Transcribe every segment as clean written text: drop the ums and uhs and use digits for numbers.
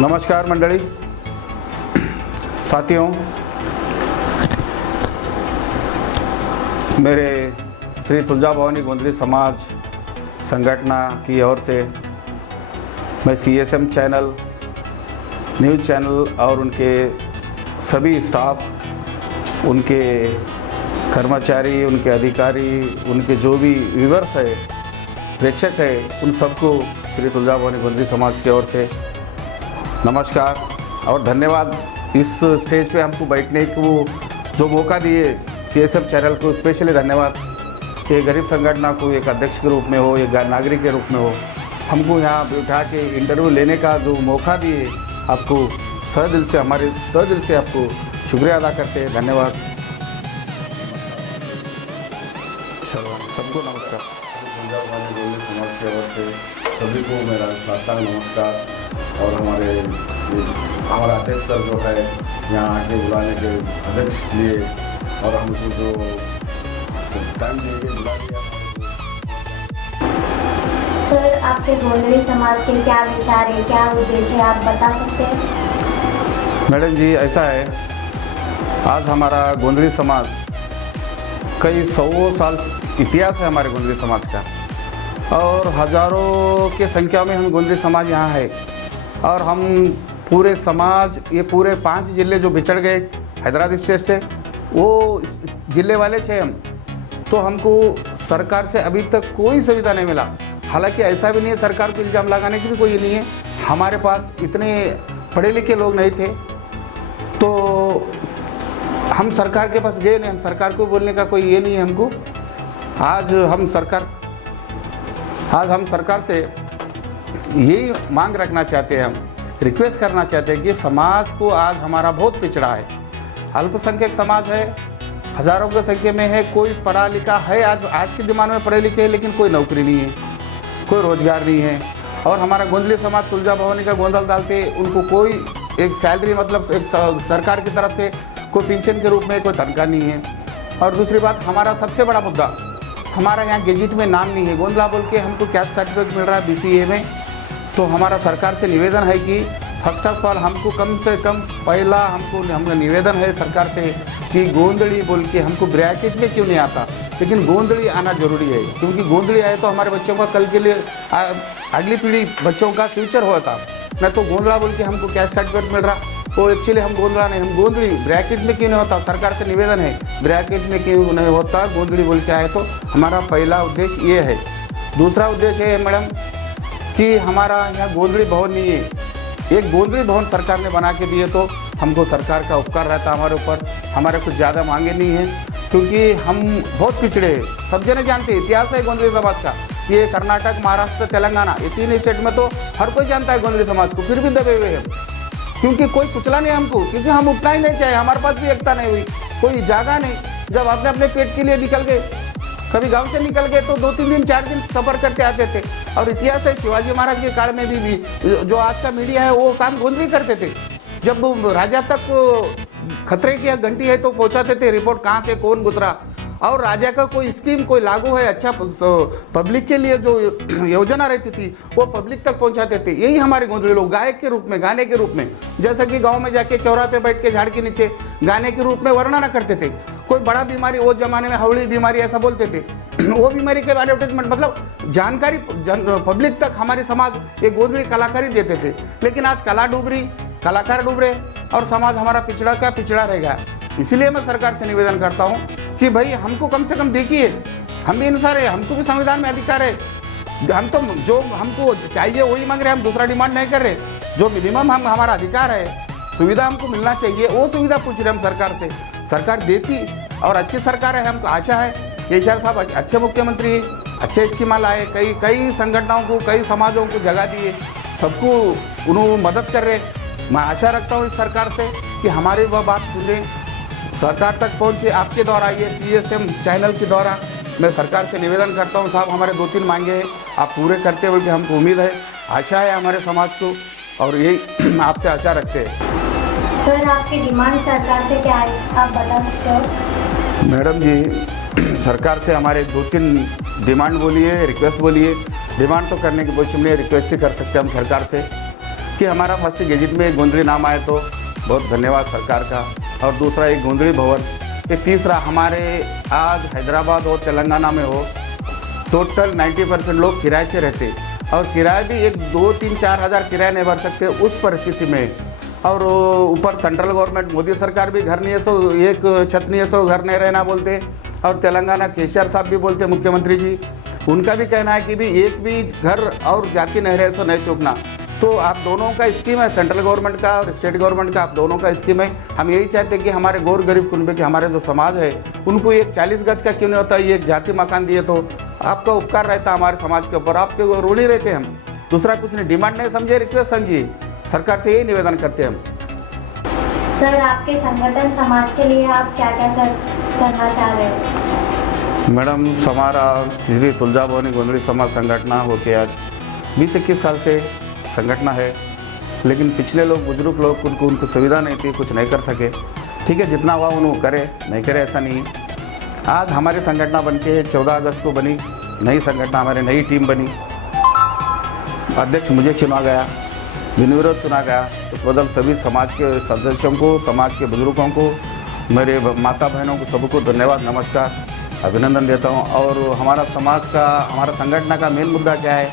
नमस्कार मंडली, साथियों, मेरे श्री तुलजा भवानी गोंदली समाज संगठन की ओर से मैं CSM चैनल, न्यूज़ चैनल और उनके सभी स्टाफ, उनके कर्मचारी, उनके अधिकारी, उनके जो भी व्यूअर्स है, प्रेक्षक है, उन सबको श्री तुलजा भवानी गोंदली समाज की ओर से नमस्कार और धन्यवाद। इस स्टेज पे हमको बैठने को जो मौका दिए CSM चैनल को स्पेशली धन्यवाद कि गरीब संगठन को एक अध्यक्ष के रूप में हो, एक नागरिक के रूप में हो, हमको यहाँ बिठा के इंटरव्यू लेने का जो मौका दिए, आपको हमारे दिल से आपको शुक्रिया अदा करते हैं। धन्यवाद। सबको नमस्कार। तुलजा भवानी गोंदली समाज की ओर से सभी को मेरा साष्टांग नमस्कार। और हमारा अध्यक्ष सर जो है यहाँ आके बुलाने के अध्यक्ष लिए और हमको जो टाइम देके बुला दिया। सर, आपके गोंदली समाज के क्या विचार है, क्या उद्देश्य है, आप बता सकते हैं? मैडम जी, ऐसा है, आज हमारा गोंदली समाज कई 100 साल इतिहास है हमारे गोंदली समाज का और हज़ारों के संख्या में हम गोंदली समाज यहाँ है और हम पूरे समाज, ये पूरे 5 जिले जो बिछड़ गए हैदराबाद स्टेट से, वो जिले वाले थे हम, तो हमको सरकार से अभी तक कोई सुविधा नहीं मिला। हालांकि ऐसा भी नहीं है, सरकार को इल्ज़ाम लगाने की भी कोई नहीं है, हमारे पास इतने पढ़े लिखे लोग नहीं थे, तो हम सरकार के पास गए नहीं, हम सरकार को बोलने का कोई ये नहीं है हमको। आज हम सरकार से यही मांग रखना चाहते हैं, हम रिक्वेस्ट करना चाहते हैं कि समाज को आज हमारा बहुत पिछड़ा है, अल्पसंख्यक समाज है, हज़ारों की संख्या में है, कोई पढ़ा लिखा है, आज के ज़माने में पढ़े लिखे हैं, लेकिन कोई नौकरी नहीं है, कोई रोज़गार नहीं है। और हमारा गोंदली समाज तुलजा भवानी का गोंदल डालते, उनको कोई एक सैलरी, मतलब एक सरकार की तरफ से कोई पेंशन के रूप में कोई तनख्वाह नहीं है। और दूसरी बात, हमारा सबसे बड़ा मुद्दा, हमारा यहाँ गेजेट में नाम नहीं है, गोंदला बोल के हमको कैस्ट सर्टिफिकेट मिल रहा है BCA में। तो हमारा सरकार से निवेदन है कि फर्स्ट ऑफ ऑल हमको कम से कम पहला हमको निवेदन है सरकार से कि गोंदली बोल के हमको ब्रैकेट में क्यों नहीं आता, लेकिन गोंदली आना जरूरी है, क्योंकि गोंदली आए तो हमारे बच्चों का कल के लिए अगली पीढ़ी बच्चों का फ्यूचर होता। न तो गोंदला बोल के हमको कैस्ट सर्टिफिकेट मिल रहा, तो एक्चुअली हम गोंदला नहीं, हम गोंदली ब्रैकेट में क्यों नहीं होता, सरकार से निवेदन है ब्रैकेट में क्यों नहीं होता, गोंदली बोल के आए तो हमारा पहला उद्देश्य ये है। दूसरा उद्देश्य है मैडम कि हमारा यहाँ गोंदली भवन नहीं है, एक गोंदली भवन सरकार ने बना के दिए तो हमको सरकार का उपकार रहता हमारे ऊपर। हमारे कुछ ज़्यादा मांगे नहीं है, क्योंकि हम बहुत पिछड़े हैं, सब जने जानते हैं, इतिहास है गोंदली समाज का। ये कर्नाटक, महाराष्ट्र, तेलंगाना, ये 3 स्टेट में तो हर कोई जानता है गोंदली समाज को, फिर भी दबे हुए हैं, क्योंकि कोई कुचला नहीं हमको, क्योंकि हम उठना ही नहीं चाहे, हमारे पास भी एकता नहीं हुई, कोई जागा नहीं। जब अपने अपने पेट के लिए निकल गए, कभी गांव से निकल गए तो 2-3 दिन 4 दिन सफ़र करके आते थे। और इतिहास है, शिवाजी महाराज के काल में भी जो आज का मीडिया है वो काम गोंदली करते थे। जब राजा तक खतरे की घंटी है तो पहुंचाते थे रिपोर्ट, कहाँ से कौन गुजरा, और राजा का कोई स्कीम कोई लागू है अच्छा पब्लिक के लिए जो योजना रहती थी वो पब्लिक तक पहुंचाते थे। यही हमारे गोंदली लोग गायक के रूप में, गाने के रूप में, जैसा कि गांव में जाके चौराहे पे बैठ के झाड़ के नीचे गाने के रूप में वर्णना करते थे। कोई बड़ा बीमारी, वो जमाने में हवड़ी बीमारी ऐसा बोलते थे, वो बीमारी के एडवर्टाइजमेंट, मतलब जानकारी पब्लिक तक हमारे समाज एक गोंदली कलाकारी देते थे। लेकिन आज कला डूब रही, कलाकार डूब रहे और समाज हमारा पिछड़ा का पिछड़ा रह गया। इसीलिए मैं सरकार से निवेदन करता हूँ कि भाई हमको कम से कम देखिए, हम भी इंसान है, हमको भी संविधान में अधिकार है, हम तो जो हमको चाहिए वही मांग रहे हैं, हम दूसरा डिमांड नहीं कर रहे। जो मिनिमम हमारा अधिकार है, सुविधा हमको मिलना चाहिए, वो सुविधा पूछ रहे हम सरकार से, सरकार देती और अच्छी सरकार है। हमको आशा है केशर साहब अच्छे मुख्यमंत्री, अच्छे स्कीम लाए, कई संगठनों को, कई समाजों को जगह दिए, सबको उन्होंने मदद कर रहे। मैं आशा रखता हूँ इस सरकार से कि हमारी वह बात सुने, सरकार तक पहुँचे। आपके द्वारा, ये CSM चैनल के द्वारा मैं सरकार से निवेदन करता हूँ, साहब हमारे 2-3 मांगे हैं, आप पूरे करते हुए भी हमको उम्मीद है, आशा है हमारे समाज को, और यही आपसे आशा रखते हैं। सर, आपकी डिमांड सरकार से क्या है, आप बता सकते हो? मैडम जी, सरकार से हमारे 2-3 डिमांड बोलिए, रिक्वेस्ट बोलिए। डिमांड तो करने की कोशिश नहीं, रिक्वेस्ट ही कर सकते हम सरकार से कि हमारा फर्स्ट गेजेट में गोंदड़ी नाम आए तो बहुत धन्यवाद सरकार का। और दूसरा एक गोंदड़ी भवन, ये तीसरा हमारे आज हैदराबाद और तेलंगाना में हो टोटल 90% लोग किराए से रहते और किराया भी एक 2-3-4 हज़ार किराया नहीं भर सकते उस परिस्थिति में। और ऊपर सेंट्रल गवर्नमेंट मोदी सरकार भी घर नहीं है सो एक छत नहीं है सो घर नहीं रहना बोलते। और तेलंगाना केसीआर साहब भी बोलते मुख्यमंत्री जी, उनका भी कहना है कि भी एक भी घर और जाति नहीं रहे सो नहीं चूकना। तो आप दोनों का स्कीम है, सेंट्रल गवर्नमेंट का और स्टेट गवर्नमेंट का, आप दोनों का स्कीम है। हम यही चाहते हैं कि हमारे गौर गरीब कुनबे के हमारे जो समाज है उनको एक 40 गज का क्यों नहीं होता, ये एक जाति मकान दिए तो आपका उपकार रहता हमारे समाज के ऊपर, आपके ऋणी रहते हम। दूसरा कुछ नहीं, डिमांड नहीं समझे, रिक्वेस्ट समझिए, सरकार से यही निवेदन करते हैं हम। सर आपके संगठन समाज के लिए आप क्या क्या करना चाह रहे हो? मैडम हमारा श्री तुलजा भवानी गोंदड़ी समाज संगठन हो के आज 20-21 साल से संगठन है, लेकिन पिछले लोग बुजुर्ग लोग उनको सुविधा नहीं थी, कुछ नहीं कर सके। ठीक है, जितना हुआ उन्होंने करे, नहीं करे ऐसा नहीं। आज हमारी संगठन बन के 14 अगस्त को बनी नई संगठन, हमारी नई टीम बनी, अध्यक्ष मुझे चुना गया, बिनविरोध चुना गया। उस बदल सभी समाज के सदस्यों को, समाज के बुजुर्गों को, मेरे माता बहनों को सबको धन्यवाद, नमस्कार, अभिनंदन देता हूँ। और हमारा समाज का, हमारा संगठन का मेन मुद्दा क्या है,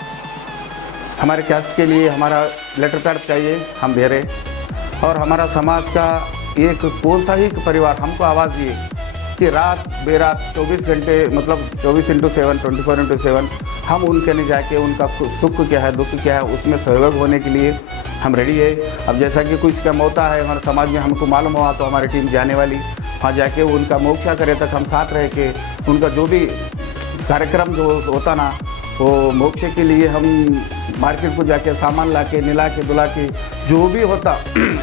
हमारे कैस्ट के लिए हमारा लेटर पैड चाहिए, हम दे रहे। और हमारा समाज का एक प्रोत्साहित परिवार हमको आवाज़ दिए कि रात बेरात 24 घंटे मतलब 24x7 24x7 हम उनके नहीं जाके उनका सुख क्या है, दुख क्या है, उसमें सहयोग होने के लिए हम रेडी है। अब जैसा कि कुछ कम होता है हमारे समाज में, हमको मालूम हुआ तो हमारी टीम जाने वाली, वहाँ जाके उनका मोक्षा करे तक हम साथ रह के उनका जो भी कार्यक्रम जो होता ना, वो मोक्ष के लिए हम मार्केट को जाके सामान ला के निला के दुला के जो भी होता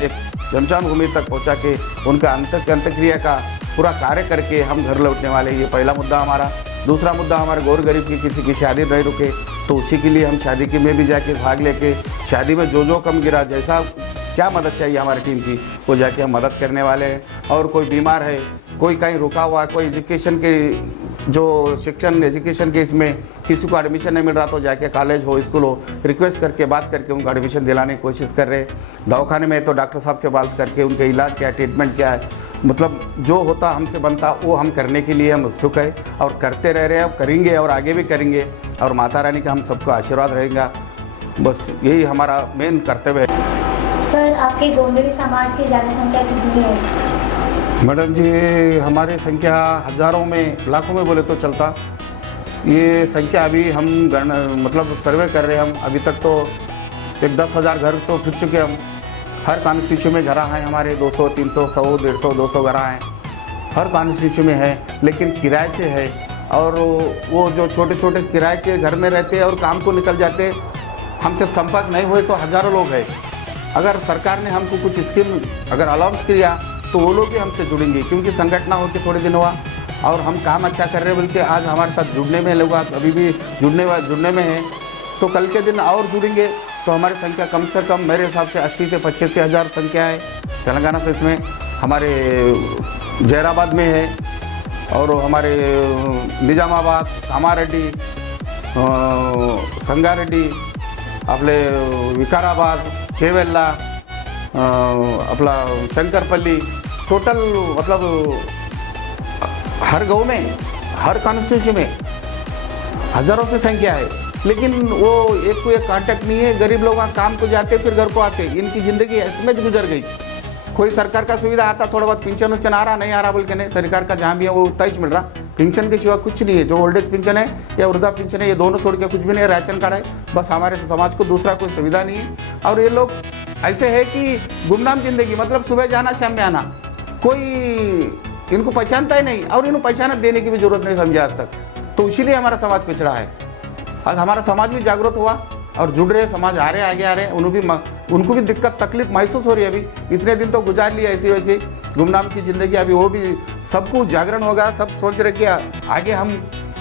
एक शमशान भूमि तक पहुंचा के उनका अंत्यक्रिया का पूरा कार्य करके हम घर लौटने वाले। ये पहला मुद्दा हमारा। दूसरा मुद्दा हमारे गौर गरीब की किसी की शादी नहीं रुके तो उसी के लिए हम शादी की में भी जाके भाग लेके शादी में जो कम गिरा, जैसा क्या मदद चाहिए हमारी टीम की वो जाके हम मदद करने वाले हैं। और कोई बीमार है, कोई कहीं रुका हुआ, कोई एजुकेशन के जो शिक्षण एजुकेशन के इसमें किसी को एडमिशन नहीं मिल रहा तो जाके कॉलेज हो, स्कूल हो, रिक्वेस्ट करके बात करके उनको एडमिशन दिलाने की कोशिश कर रहे हैं। दवाखाने में तो डॉक्टर साहब से बात करके उनके इलाज क्या है, ट्रीटमेंट क्या है, मतलब जो होता हमसे बनता वो हम करने के लिए हम उत्सुक है और करते रह रहे हैं, करेंगे और आगे भी करेंगे। और माता रानी का हम सबको आशीर्वाद रहेगा, बस यही हमारा मेन कर्तव्य है। सर आपके गोंदड़ी समाज की जनसंख्या कितनी है? मैडम जी हमारी संख्या हज़ारों में, लाखों में बोले तो चलता। ये संख्या अभी हम मतलब सर्वे कर रहे हैं हम, अभी तक तो एक 10,000 घर तो फिर चुके हम। हर कॉन्स्टिट्यूशन में घर हैं हमारे 200, 300, 100, 150, 200 घर हैं हर कॉन्स्टिट्यूशन में है, लेकिन किराए से है। और वो जो छोटे छोटे किराए के घर में रहते हैं और काम को निकल जाते, हमसे संपर्क नहीं हुए तो हज़ारों लोग हैं। अगर सरकार ने हमको कुछ स्कीम अगर अलाउंस किया तो वो लोग भी हमसे जुड़ेंगे, क्योंकि संगठन होकर थोड़े दिन हुआ और हम काम अच्छा कर रहे हैं, बल्कि आज हमारे साथ जुड़ने में लोग अभी भी जुड़ने में हैं, तो कल के दिन और जुड़ेंगे तो हमारी संख्या कम से कम मेरे हिसाब से 80 से 85 हज़ार संख्या है तेलंगाना से। इसमें हमारे जैराबाद में है और हमारे निजामाबाद, कामारेड्डी, संगारेड्डी, अपने विकाराबाद, चेवेल्ला, अपना शंकरपल्ली, टोटल मतलब हर गांव में, हर कॉन्स्टिट्यूशन में हज़ारों की संख्या है। लेकिन वो एक को एक कांटेक्ट नहीं है। गरीब लोग वहाँ काम को जाते फिर घर को आते, इनकी ज़िंदगी इसमें गुजर गई। कोई सरकार का सुविधा आता, थोड़ा बहुत पेंशन उंशन आ रहा, नहीं आ रहा बोल के नहीं, सरकार का जहाँ भी है वो उतना ही मिल रहा। पेंशन के सिवा कुछ नहीं है। जो ओल्ड एज पेंशन है या वृद्धा पेंशन है, ये दोनों छोड़ के कुछ भी नहीं है। राशन कार्ड है, बस हमारे समाज को दूसरा कोई सुविधा नहीं है। और ये लोग ऐसे है कि गुमनाम जिंदगी, मतलब सुबह जाना शाम में आना, कोई इनको पहचानता ही नहीं और इनको पहचान देने की भी जरूरत नहीं समझा आज तक। तो इसीलिए हमारा समाज पिछड़ा है। आज हमारा समाज भी जागरूक हुआ और जुड़ रहे, समाज आ रहे, आगे आ रहे। उनको भी दिक्कत तकलीफ महसूस हो रही है। अभी इतने दिन तो गुजार लिया ऐसी वैसी गुमनाम की ज़िंदगी, अभी वो भी सबको जागरण होगा। सब सोच रहे कि आगे हम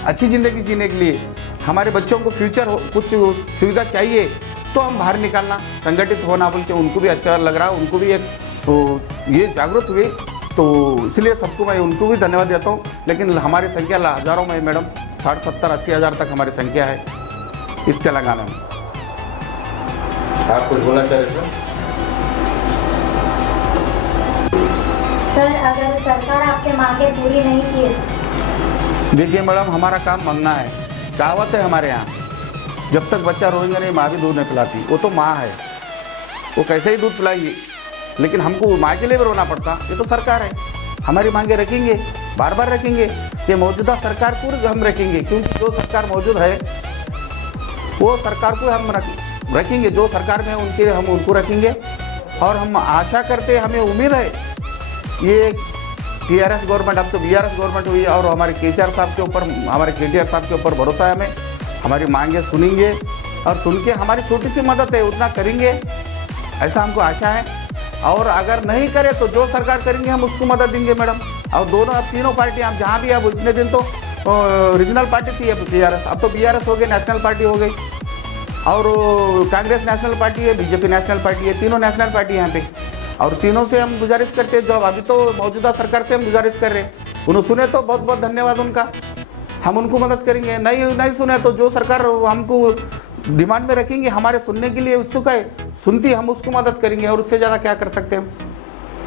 अच्छी ज़िंदगी जीने के लिए हमारे बच्चों को फ्यूचर कुछ सुविधा चाहिए तो हम बाहर निकालना, संगठित होना बोल के उनको भी अच्छा लग रहा है। उनको भी एक तो ये जागरूक हुए, तो इसलिए सबको मैं उनको भी धन्यवाद देता हूँ। लेकिन हमारी संख्या हज़ारों में मैडम, 60, 70, 80 हज़ार तक हमारी संख्या है इस तेलंगाना में। आप कुछ बोलना चाह रहे थे? सर अगर सरकार आपके मांगे पूरी नहीं की, देखिए मैडम, हमारा काम मांगना है। कहावत है हमारे यहाँ, जब तक बच्चा रोएंगे नहीं माँ भी दूध नहीं पिलाती। वो तो माँ है, वो कैसे ही दूध पिलाएगी, लेकिन हमको माँ के लिए भी रोना पड़ता। ये तो सरकार है, हमारी मांगे रखेंगे, बार बार रखेंगे। ये मौजूदा सरकार को हम रखेंगे, क्योंकि जो सरकार मौजूद है वो सरकार को हम रखेंगे। जो सरकार में उनके हम उनको रखेंगे। और हम आशा करते, हमें उम्मीद है ये टीआरएस गवर्नमेंट, अब तो बीआरएस गवर्नमेंट हुई, और हमारे केसीआर साहब के ऊपर, हमारे केटीआर साहब के ऊपर भरोसा है हमें। हमारी मांगे सुनेंगे और सुन के हमारी छोटी सी मदद है उतना करेंगे, ऐसा हमको आशा है। और अगर नहीं करे तो जो सरकार करेंगे हम उसको मदद देंगे मैडम। और दोनों, अब तीनों पार्टी, हम जहाँ भी, अब इतने दिन तो रीजनल पार्टी थी, अब टीआरएस, अब तो बीआरएस हो गई, नेशनल पार्टी हो गई। और कांग्रेस नेशनल पार्टी है, बीजेपी नेशनल पार्टी है, तीनों नेशनल पार्टी यहाँ पे। और तीनों से हम गुजारिश करते हैं, जो अभी तो मौजूदा सरकार से हम गुजारिश कर रहे हैं, उन्होंने सुने तो बहुत बहुत धन्यवाद उनका, हम उनको मदद करेंगे। नहीं सुने तो जो सरकार हमको डिमांड में रखेंगे, हमारे सुनने के लिए उत्सुक है, सुनती, हम उसको मदद करेंगे। और उससे ज़्यादा क्या कर सकते हैं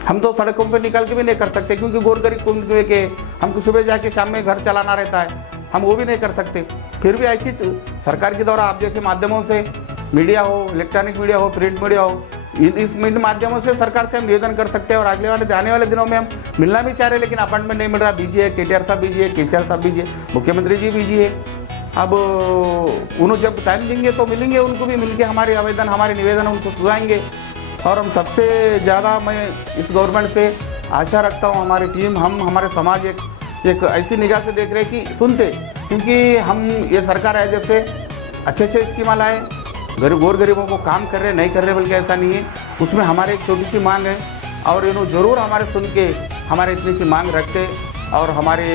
हम तो सड़कों पे निकल के भी नहीं कर सकते, क्योंकि गोर गरीब को के हमको सुबह जाके शाम में घर चलाना रहता है, हम वो भी नहीं कर सकते। फिर भी ऐसी सरकार के द्वारा आप जैसे माध्यमों से, मीडिया हो, इलेक्ट्रॉनिक मीडिया हो, प्रिंट मीडिया हो, इस माध्यमों से सरकार से हम निवेदन कर सकते हैं। और आने वाले दिनों में हम मिलना भी चाह रहे हैं, लेकिन अपॉइंटमेंट नहीं मिल रहा। बिजी है, केटीआर साहब बिजी है, केसीआर साहब बिजी है, मुख्यमंत्री जी बिजी है। अब उन्होंने जब टाइम देंगे तो मिलेंगे, उनको भी मिलके हमारे आवेदन, हमारे निवेदन उनको सुनाएंगे। और हम सबसे ज़्यादा, मैं इस गवर्नमेंट से आशा रखता हूँ, हमारी टीम, हम, हमारे समाज एक ऐसी निगाह से देख रहे हैं कि सुनते, क्योंकि हम, ये सरकार है जैसे अच्छे स्कीम लाए, गोर गरीबों को काम कर रहे, नहीं कर रहे बल्कि ऐसा नहीं है, उसमें हमारे एक छोटी सी मांग है। और इन्होंने ज़रूर हमारे सुन के हमारे इतनी सी मांग रखते, और हमारे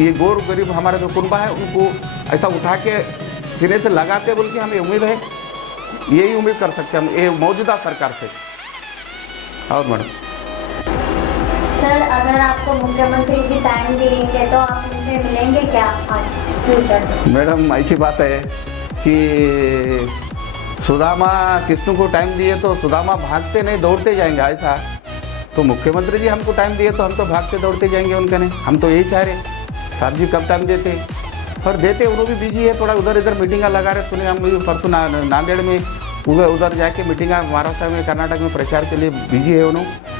ये गोर गरीब हमारे जो कुनबा है उनको ऐसा उठा के सीने से लगाते, बोल के हमें उम्मीद है, यही उम्मीद कर सकते हैं हम ये मौजूदा सरकार से। और मैडम, सर अगर आपको मुख्यमंत्री जी टाइम देंगे तो आप उनसे मिलेंगे क्या फ्यूचर में? मैडम ऐसी बात है कि सुदामा कृष्ण को टाइम दिए तो सुदामा भागते नहीं दौड़ते जाएंगे, ऐसा। तो मुख्यमंत्री जी हमको टाइम दिए तो हम तो भागते दौड़ते जाएंगे उनके नहीं। हम तो यही चाह रहे, साहब जी कब टाइम देते, पर देते, उन्होंने भी बिजी है, थोड़ा उधर इधर मीटिंग लगा रहे। सुने हम परसों नांदेड़ में उधर जाके मीटिंग, महाराष्ट्र में, कर्नाटक में प्रचार के लिए बिजी है उन्होंने।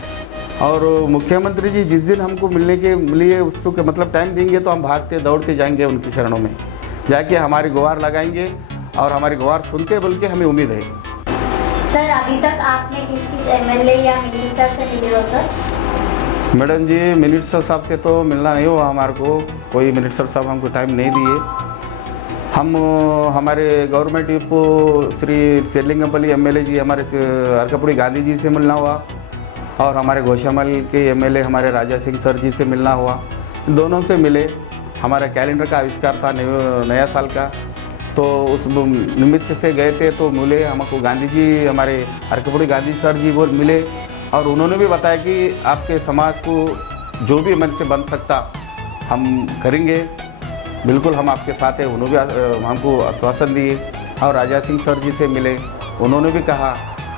और मुख्यमंत्री जी जिस दिन हमको मिलने के लिए उत्सुक, मतलब टाइम देंगे तो हम भागते दौड़ते जाएंगे उनकी शरणों में, जाके हमारी गुहार लगाएंगे और हमारी गुहार सुनते, बल्कि हमें उम्मीद है। सर अभी तक आपने किस एमएलए या मिनिस्टर से मिले हो सर? मैडम जी, मिनिस्टर साहब से तो मिलना नहीं हुआ हमारे को, कोई मिनिस्टर साहब हमको टाइम नहीं दिए। हम हमारे government whip Shri Serilingampally MLA ji, हमारे अर्कपुड़ी गांधी जी से मिलना हुआ, और हमारे घोषामल के एमएलए हमारे राजा सिंह सर जी से मिलना हुआ। दोनों से मिले, हमारा कैलेंडर का आविष्कार था नया साल का, तो उस निमित्त से गए थे, तो मिले हमको गांधी जी, हमारे अर्कपुड़ी गांधी सर जी वो मिले। और उन्होंने भी बताया कि आपके समाज को जो भी मन से बन सकता हम करेंगे, बिल्कुल हम आपके साथ हैं। उन्होंने भी हमको आश्वासन दिए। और राजा सिंह सर जी से मिले, उन्होंने भी कहा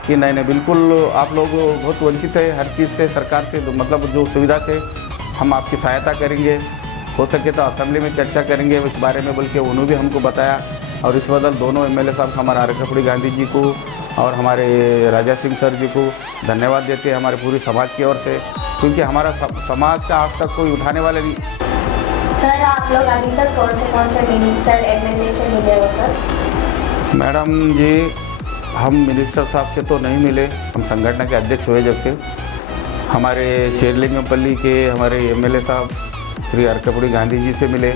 कि नहीं बिल्कुल आप लोग बहुत वंचित है हर चीज़ से, सरकार से, मतलब जो सुविधा से हम आपकी सहायता करेंगे, हो सके तो असेंबली में चर्चा करेंगे इस बारे में, बल्कि उन्होंने भी हमको बताया। और इस बदल दोनों एमएलए साहब, हमारा अर्कपुड़ी गांधी जी को और हमारे राजा सिंह सर जी को धन्यवाद देते हैं हमारे पूरे समाज की ओर से, क्योंकि हमारा समाज का आज तक कोई उठाने वाले नहीं। सर आप लोग अभी तक कौन से मिनिस्टर एमएलए से मिले हो सर? मैडम जी, हम मिनिस्टर साहब से तो नहीं मिले, हम संगठन के अध्यक्ष हुए जब से। हमारे शेरलिंगमपल्ली के हमारे एमएलए साहब श्री अर्कपुड़ी गांधी जी से मिले,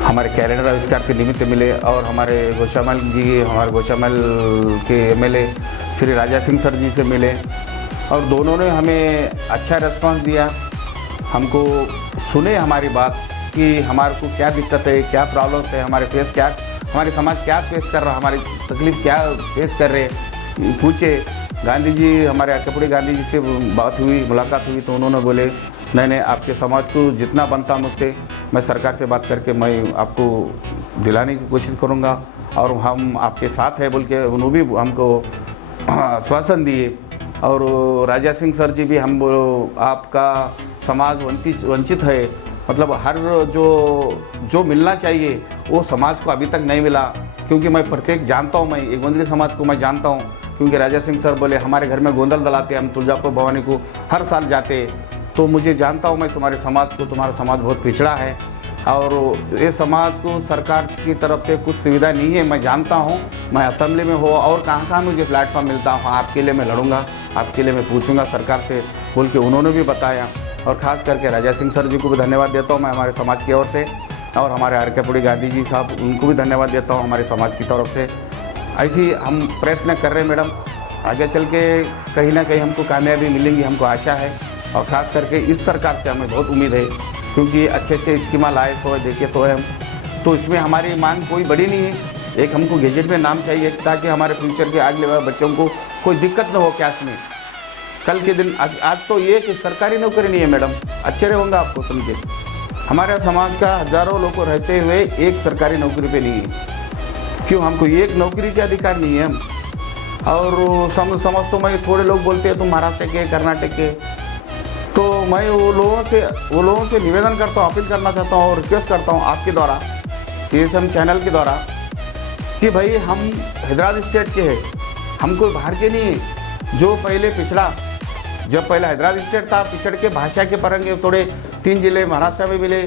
हमारे कैलेंडर आविष्कार के निमित्त मिले। और हमारे घोषामल जी, हमारे घोषामल के एमएलए श्री राजा सिंह सर जी से मिले, और दोनों ने हमें अच्छा रिस्पांस दिया, हमको सुने हमारी बात कि हमारे को क्या दिक्कत है, क्या प्रॉब्लम्स है, हमारे फेस क्या, हमारे समाज क्या फेस कर रहा, हमारी तकलीफ क्या फेस कर रहे, पूछे। गांधी जी, हमारे अर्कपुड़ी गांधी जी से बात हुई, मुलाकात हुई, तो उन्होंने बोले नहीं आपके समाज को जितना बनता मुझसे, मैं सरकार से बात करके मैं आपको दिलाने की कोशिश करूँगा। और हम आपके साथ है बोल के उन्होंने भी हमको आश्वासन दिए। और राजा सिंह सर जी भी हम आपका समाज वंचित है, मतलब हर जो मिलना चाहिए वो समाज को अभी तक नहीं मिला। क्योंकि मैं प्रत्येक जानता हूँ, मैं एक गोंदली समाज को मैं जानता हूँ, क्योंकि राजा सिंह सर बोले हमारे घर में गोंदल दलाते, हम तुलजापुर भवानी को हर साल जाते, तो मुझे जानता हूँ मैं तुम्हारे समाज को, तुम्हारा समाज बहुत पिछड़ा है और ये समाज को सरकार की तरफ से कुछ सुविधा नहीं है। मैं जानता हूँ, मैं असेंबली में हो और कहाँ कहाँ मुझे प्लेटफॉर्म मिलता हूँ, आपके लिए मैं लड़ूंगा, आपके लिए मैं पूछूंगा सरकार से बोल के उन्होंने भी बताया। और ख़ास करके राजा सिंह सर जी को भी धन्यवाद देता हूँ मैं हमारे समाज की ओर से, और हमारे आर.के. गांधी जी साहब उनको भी धन्यवाद देता हूँ हमारे समाज की तरफ से। ऐसी हम प्रयत्न कर रहे हैं मैडम, आगे चल के कहीं ना कहीं हमको कामयाबी मिलेंगी, हमको आशा है। और ख़ास करके इस सरकार से हमें बहुत उम्मीद है, क्योंकि अच्छे अच्छे स्कीमा लाए तो देखे तो है हम, तो इसमें हमारी मांग कोई बड़ी नहीं है। एक हमको गैजेट में नाम चाहिए ताकि हमारे फ्यूचर के आगे वाले बच्चों को कोई दिक्कत न हो कैश में। कल के दिन आज तो ये कि सरकारी नौकरी नहीं है मैडम, आश्चर्य होगा आपको सुन के, हमारे समाज का हज़ारों लोग रहते हुए एक सरकारी नौकरी पे नहीं है। क्यों? हमको एक नौकरी के अधिकार नहीं है हम। और समझ तो मैं थोड़े लोग बोलते हैं तुम महाराष्ट्र के, कर्नाटक के, तो मैं वो लोगों से निवेदन करता हूँ, अपील करना चाहता हूँ और रिक्वेस्ट करता हूँ आपके द्वारा, CSM चैनल के द्वारा, कि भाई हम हैदराबाद स्टेट के हैं, हम कोई बाहर के नहीं है। जो पहले पिछड़ा, जब पहले हैदराबाद स्टेट था, पिछड़ के भाषा के परंगे थोड़े 3 जिले महाराष्ट्र में मिले,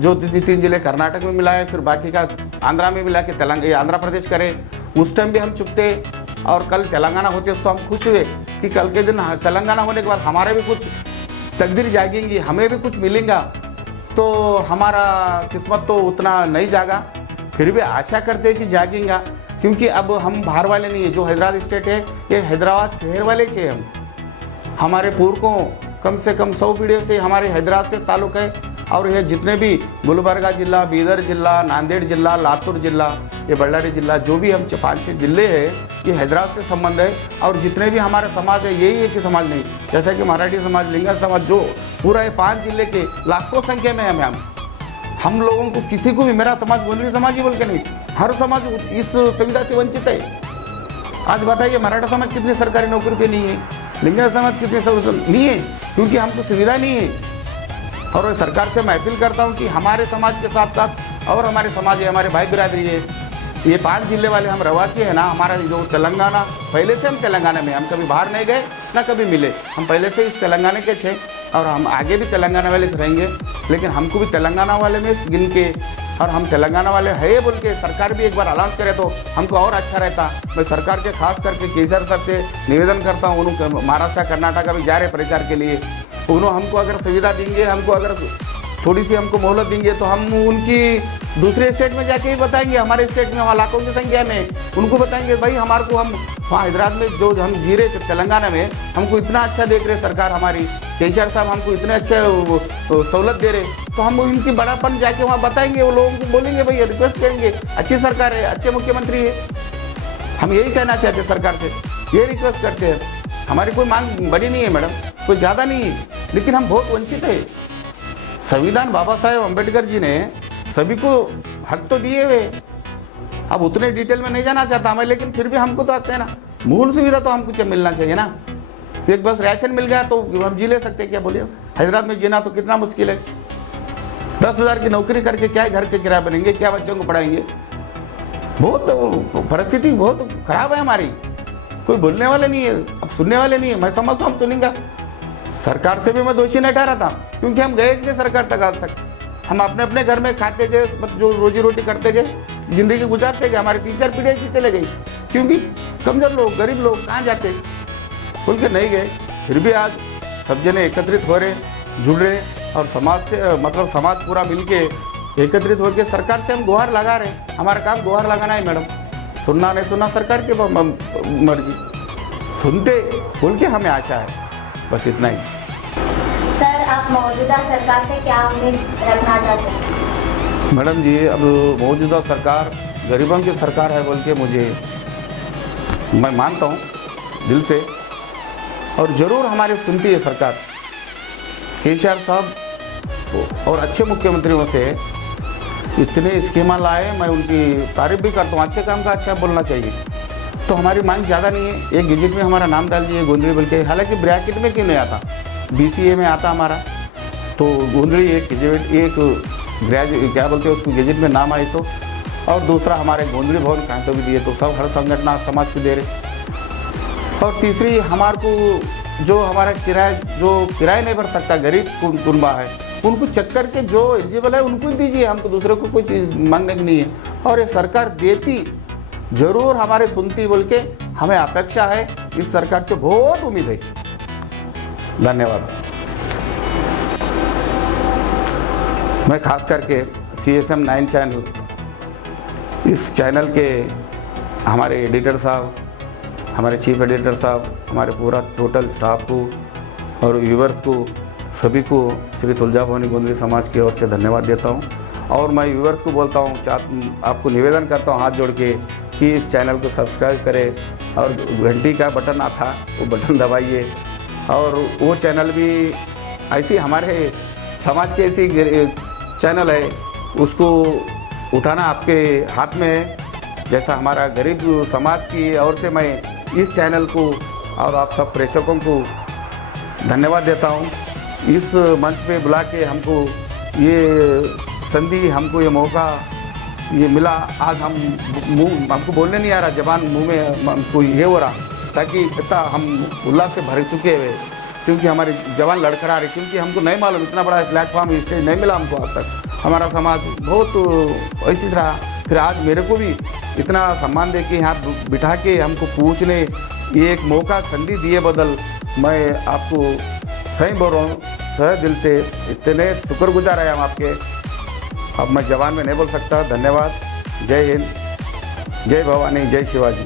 जो 3 जिले कर्नाटक में मिला है, फिर बाकी का आंध्रा में मिला के आंध्र प्रदेश करे। उस टाइम भी हम चुकते और कल तेलंगाना होते तो हम खुश हुए कि कल के दिन तेलंगाना होने के बाद हमारे भी कुछ तकदीर जागेंगी, हमें भी कुछ मिलेगा। तो हमारा किस्मत तो उतना नहीं जागा, फिर भी आशा करते हैं कि जागेगा, क्योंकि अब हम बाहर वाले नहीं है। जो हैदराबाद स्टेट है ये हैदराबाद शहर वाले थे हम, हमारे पूर्वकों कम से कम 100 पीढ़ियों से हमारे हैदराबाद से ताल्लुक़ है। और ये जितने भी गुलबर्गा जिला, बीदर जिला, नांदेड़ जिला, लातूर जिला, ये बल्लारी जिला, जो भी हम 5-6 जिले हैं ये हैदराबाद से संबंध है। और जितने भी हमारा समाज है यही है कि समाज नहीं, जैसा कि मराठी समाज, लिंगायत समाज, जो पूरा ये 5 जिले के लाखों संख्या में है। हम लोगों को किसी को भी मेरा समाज गोंदली समाज ही बोल के नहीं, हर समाज इस सुविधा से वंचित है। आज बताइए मराठा समाज कितनी सरकारी नौकरी पे नहीं है, लिंगायत समाज कितनी नहीं है, क्योंकि हमको सुविधा नहीं है। और सरकार से मैं अपील करता हूँ कि हमारे समाज के साथ साथ और हमारे समाज है, हमारे भाई बिरादरी है, ये 5 जिले वाले हम रहवासी हैं ना, हमारा जो तेलंगाना, पहले से हम तेलंगाना में, हम कभी बाहर नहीं गए ना कभी मिले, हम पहले से इस तेलंगाना के थे और हम आगे भी तेलंगाना वाले रहेंगे। लेकिन हमको भी तेलंगाना वाले में गिन के, और हम तेलंगाना वाले है बोल के सरकार भी एक बार अनाउंस करे तो हमको और अच्छा रहता। मैं सरकार के खास करके केसीआर साहब से निवेदन करता हूँ, उन्होंने महाराष्ट्र कर्नाटक भी जा रहे प्रचार के लिए, उन्होंने हमको अगर सुविधा देंगे, हमको अगर थोड़ी सी हमको मोहलत देंगे तो हम उनकी दूसरे स्टेट में जाके ही बताएंगे, हमारे स्टेट में वहाँ लाखों की संख्या में उनको बताएंगे भाई हमारे को, हम वहाँ हैदराबाद में जो हम जी रहे तेलंगाना में हमको इतना अच्छा देख रहे सरकार, हमारी केसीआर साहब हमको इतने अच्छे सहूलत दे रहे, तो हम इनकी बड़ापन जाके वहाँ बताएंगे, वो लोगों को बोलेंगे भाई, रिक्वेस्ट करेंगे, अच्छी सरकार है, अच्छे मुख्यमंत्री है। हम यही कहना चाहते हैं सरकार से, ये रिक्वेस्ट करते हैं। हमारी कोई मांग बड़ी नहीं है मैडम, कोई ज़्यादा नहीं है, लेकिन हम बहुत वंचित है। संविधान बाबा साहेब अम्बेडकर जी ने सभी को हक तो दिए हुए, अब उतने डिटेल में नहीं जाना चाहता मैं, लेकिन फिर भी हमको तो हक है ना, मूल सुविधा तो हमको मिलना चाहिए ना। एक बस राशन मिल गया तो हम जी ले सकते हैं क्या? बोलिए, हैदराबाद में जीना तो कितना मुश्किल है। 10,000 की नौकरी करके क्या घर के किराए बनेंगे, क्या बच्चों को पढ़ाएंगे? बहुत परिस्थिति बहुत खराब है हमारी, कोई बोलने वाले नहीं है, अब सुनने वाले नहीं है। मैं समझता हूँ हम सुनेंगे, सरकार से भी मैं दोषी नहीं ठहरा था, क्योंकि हम गए इसलिए सरकार तक आज तक, हम अपने अपने घर में खाते गए, जो रोजी रोटी करते गए, जिंदगी गुजारते गए, हमारी 3-4 पीढ़ियाँ ऐसी चले गई, क्योंकि कमजोर लोग, गरीब लोग कहाँ जाते खुल के नहीं गए। फिर भी आज सब जने एकत्रित हो रहे, जुड़ रहे, और समाज से मतलब समाज पूरा मिलके एकत्रित होकर सरकार से हम गुहार लगा रहे। हमारा काम गुहार लगाना है मैडम, सुनना नहीं सुनना सरकार की मर्जी, सुनते बोल के हमें आशा है, बस इतना ही। सर, आप मौजूदा सरकार से क्या उम्मीद रखना चाहते हैं? मैडम जी, अब मौजूदा सरकार गरीबों की सरकार है बोल के मैं मानता हूँ दिल से, और ज़रूर हमारी सुनती है सरकार। केसीआर साहब और अच्छे मुख्यमंत्रियों से इतने स्कीमा लाए, मैं उनकी तारीफ भी करता हूँ। अच्छे काम का अच्छा बोलना चाहिए। तो हमारी मांग ज़्यादा नहीं है, एक गेजेट में हमारा नाम डाल दिए गोंदली बोल के, हालांकि ब्रैकेट में क्यों नहीं आता, BCA में आता हमारा। तो गोंदली एक गेजेट, एक क्या बोलते हैं उसको गेजेट में नाम आए तो, और दूसरा हमारे गोंदली भवन कहाँ तो भी दिए, तो सब हर संगठन समाज को दे रहे। और तीसरी हमारे को जो हमारा किराया नहीं भर सकता, गरीब कुनबा है, उनको चेक करके जो एलिजिबल है उनको ही दीजिए, हमको दूसरे को कोई चीज़ मांगने की नहीं है। और ये सरकार देती जरूर, हमारे सुनती बोल के हमें अपेक्षा है, इस सरकार से बहुत उम्मीद है। धन्यवाद। मैं खास करके CSM 9 चैनल, इस चैनल के हमारे एडिटर साहब, हमारे चीफ एडिटर साहब, हमारे पूरा टोटल स्टाफ को और व्यूवर्स को, सभी को श्री तुलजा भवानी गोंदली समाज की ओर से धन्यवाद देता हूं। और मैं व्यूवर्स को बोलता हूं, आपको निवेदन करता हूं हाथ जोड़ के कि इस चैनल को सब्सक्राइब करें और घंटी का बटन आता वो बटन दबाइए। और वो चैनल भी ऐसी हमारे समाज के ऐसी चैनल है, उसको उठाना आपके हाथ में है। जैसा हमारा गरीब समाज की ओर से मैं इस चैनल को और आप सब प्रेक्षकों को धन्यवाद देता हूं। इस मंच पे बुला के हमको ये संधि, हमको ये मौका ये मिला। आज हमको बोलने नहीं आ रहा, जबान मुंह में हमको ये हो रहा, ताकि इतना हम उल्लास से भर चुके हुए, क्योंकि हमारी जवान लड़खड़ा रही, क्योंकि हमको नहीं मालूम, इतना बड़ा प्लेटफॉर्म स्टेज नहीं मिला हमको आज तक। हमारा समाज बहुत ऐसी रहा, फिर आज मेरे को भी इतना सम्मान दे के यहाँ बिठा के हमको पूछने ये एक मौका संधि दिए बदल मैं आपको सही बोल रहा हूँ, सह दिल से इतने शुक्रगुजार है हम आपके। अब मैं जवान में नहीं बोल सकता। धन्यवाद। जय हिंद, जय भवानी, जय शिवाजी।